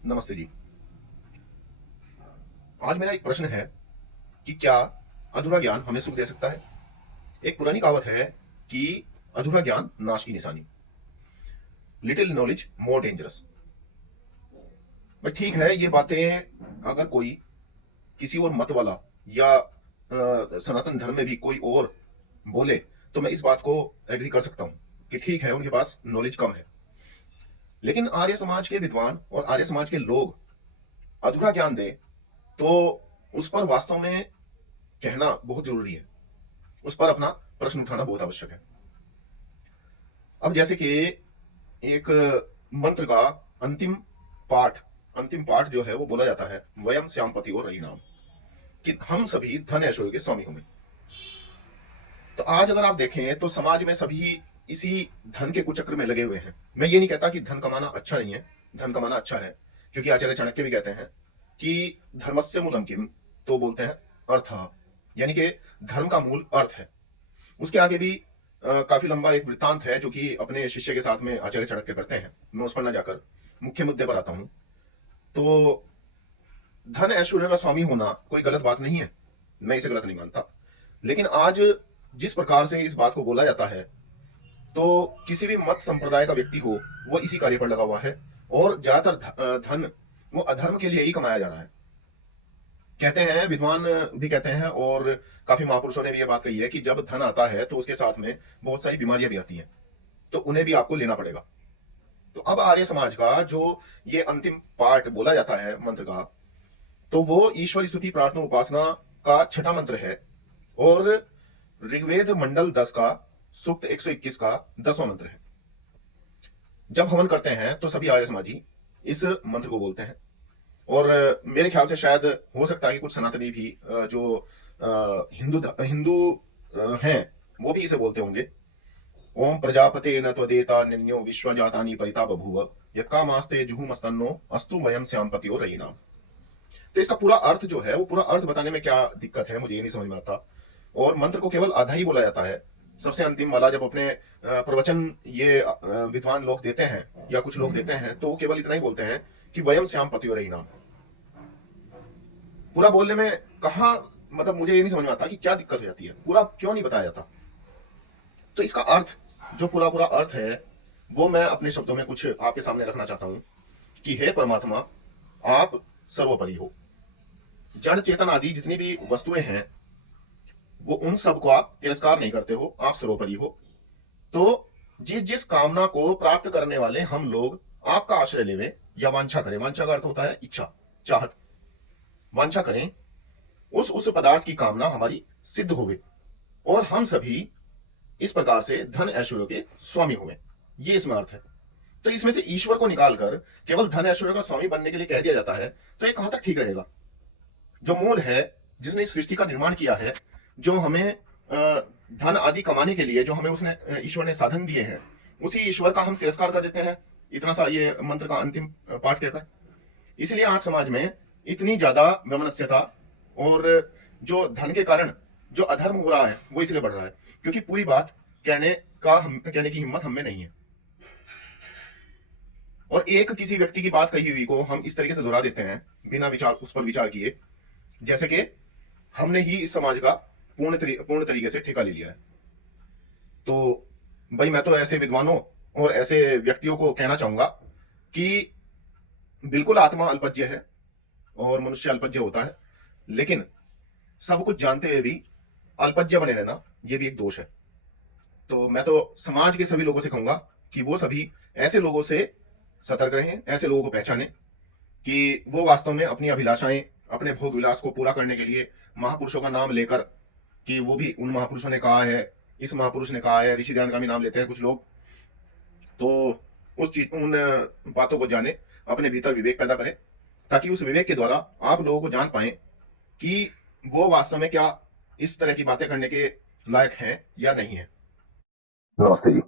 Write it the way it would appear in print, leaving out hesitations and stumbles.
नमस्ते जी। आज मेरा एक प्रश्न है कि क्या अधूरा ज्ञान हमें सुख दे सकता है? एक पुरानी कहावत है कि अधूरा ज्ञान नाश की निशानी। Little knowledge more dangerous. भाई ठीक है, ये बातें अगर कोई किसी और मत वाला या सनातन धर्म में भी कोई और बोले तो मैं इस बात को एग्री कर सकता हूं कि ठीक है, उनके पास नॉलेज कम है। लेकिन आर्य समाज के विद्वान और आर्य समाज के लोग अधूरा ज्ञान दें तो उस पर वास्तव में कहना बहुत जरूरी है। उस पर अपना प्रश्न उठाना बहुत आवश्यक है। अब जैसे कि एक मंत्र का अंतिम पाठ अंतिम पाठ जो है वो बोला जाता है, वयम श्यामपति और रही नाम, कि हम सभी धन ऐश्वर्य के स्वामी होंगे। तो आज अगर आप देखें तो समाज में सभी इसी धन के कुचक्र में लगे हुए हैं। मैं ये नहीं कहता कि धन कमाना अच्छा नहीं है, धन कमाना अच्छा है, क्योंकि आचार्य चाणक्य भी कहते हैं कि धर्मस्य मूलम किम, तो बोलते हैं अर्थ, यानी कि धर्म का मूल अर्थ है। उसके आगे भी काफी लंबा एक वृत्तांत है जो कि अपने शिष्य के साथ में आचार्य चाणक्य करते हैं। मैं उस पर ना जाकर मुख्य मुद्दे पर आता हूं। तो धन ऐश्वर्य का स्वामी होना कोई गलत बात नहीं है, मैं इसे गलत नहीं मानता। लेकिन आज जिस प्रकार से इस बात को बोला जाता है, तो किसी भी मत संप्रदाय का व्यक्ति हो, वो इसी कार्य पर लगा हुआ है। और ज्यादातर धन वो अधर्म के लिए ही कमाया जा रहा है। कहते हैं, विद्वान भी कहते हैं और काफी महापुरुषों ने भी ये बात कही है कि जब धन आता है तो उसके साथ में बहुत सारी बीमारियां भी आती हैं, तो उन्हें भी आपको लेना पड़ेगा। तो अब आर्य समाज का जो ये अंतिम पार्ट बोला जाता है मंत्र का, तो वो ईश्वर स्तुति प्रार्थना उपासना का छठा मंत्र है। और ऋग्वेद मंडल 10 का सूक्त 121 का 10वां मंत्र है। जब हवन करते हैं तो सभी आर्य समाजी इस मंत्र को बोलते हैं। और मेरे ख्याल से शायद हो सकता है कि कुछ सनातनी भी जो हिंदू हिंदू हैं, वो भी इसे बोलते होंगे। ओम प्रजापते न त्वदेता निन्यो विश्वजातानि परिता बभूव यत्कामास्ते जुहुमस्तन्नो अस्तु वयम श्यामपतियो रयिणाम। तो इसका पूरा अर्थ जो है, वो पूरा अर्थ बताने में क्या दिक्कत है, मुझे ये नहीं समझ में आता। और मंत्र को केवल आधा ही बोला जाता है। सबसे अंतिम वाला जब अपने प्रवचन ये विद्वान लोग देते हैं या कुछ लोग देते हैं, तो वो केवल इतना ही बोलते हैं कि वयम श्यामपतियो रयिणाम। पूरा बोलने में कहा, मतलब मुझे ये नहीं समझ में आता कि क्या दिक्कत हो जाती है, पूरा क्यों नहीं बताया जाता। तो इसका अर्थ, जो पूरा पूरा अर्थ है, वो मैं अपने शब्दों में कुछ आपके सामने रखना चाहता हूं कि हे परमात्मा, आप सर्वोपरि हो। जड़ चेतन आदि जितनी भी वस्तुएं हैं, वो उन सब को आप तिरस्कार नहीं करते हो, आप सर्वोपरि हो। तो जिस जिस कामना को प्राप्त करने वाले हम लोग आपका आश्रय लेवे या वांछा करें, वांछा का अर्थ होता है इच्छा, चाहत, वांछा करें, उस पदार्थ की कामना हमारी सिद्ध होवे और हम सभी इस प्रकार से धन ऐश्वर्य के स्वामी हुए। ये इसमें अर्थ है। तो इसमें से ईश्वर को निकालकर केवल धन ऐश्वर्य का स्वामी बनने के लिए कह दिया जाता है, तो ये कहां तक ठीक रहेगा? जो मूल है, जिसने इस सृष्टि का निर्माण किया है, जो हमें धन आदि कमाने के लिए जो हमें उसने ईश्वर ने साधन दिए हैं, उसी ईश्वर का हम तिरस्कार कर देते हैं इतना सा ये मंत्र का अंतिम पाठ कहकर। इसलिए आज समाज में इतनी ज्यादा वैमनस्यता और जो धन के कारण जो अधर्म हो रहा है, वो इसलिए बढ़ रहा है क्योंकि पूरी बात कहने की हिम्मत हमें नहीं है। और एक किसी व्यक्ति की बात कही हुई को हम इस तरीके से दोहरा देते हैं बिना विचार उस पर विचार किए, जैसे कि हमने ही इस समाज का पूर्ण तरीके से ठेका ले लिया है। तो भाई, मैं तो ऐसे विद्वानों और ऐसे व्यक्तियों को कहना चाहूंगा कि बिल्कुल आत्मा अल्पज्य है और मनुष्य अल्पज्य होता है, लेकिन सब कुछ जानते हुए भी अल्पज्य बने रहना, यह भी एक दोष है। तो मैं तो समाज के सभी लोगों से कहूंगा कि वो सभी ऐसे लोगों से सतर्क रहें, ऐसे लोगों को पहचानें कि वो वास्तव में अपनी अभिलाषाएं, अपने भोग विलास को पूरा करने के लिए महापुरुषों का नाम लेकर, कि वो भी उन महापुरुषों ने कहा है, इस महापुरुष ने कहा है, ऋषि ध्यान का भी नाम लेते हैं कुछ लोग, तो उन बातों को जाने, अपने भीतर विवेक पैदा करें, ताकि उस विवेक के द्वारा आप लोगों को जान पाए कि वो वास्तव में क्या इस तरह की बातें करने के लायक हैं या नहीं है। नमस्ते जी।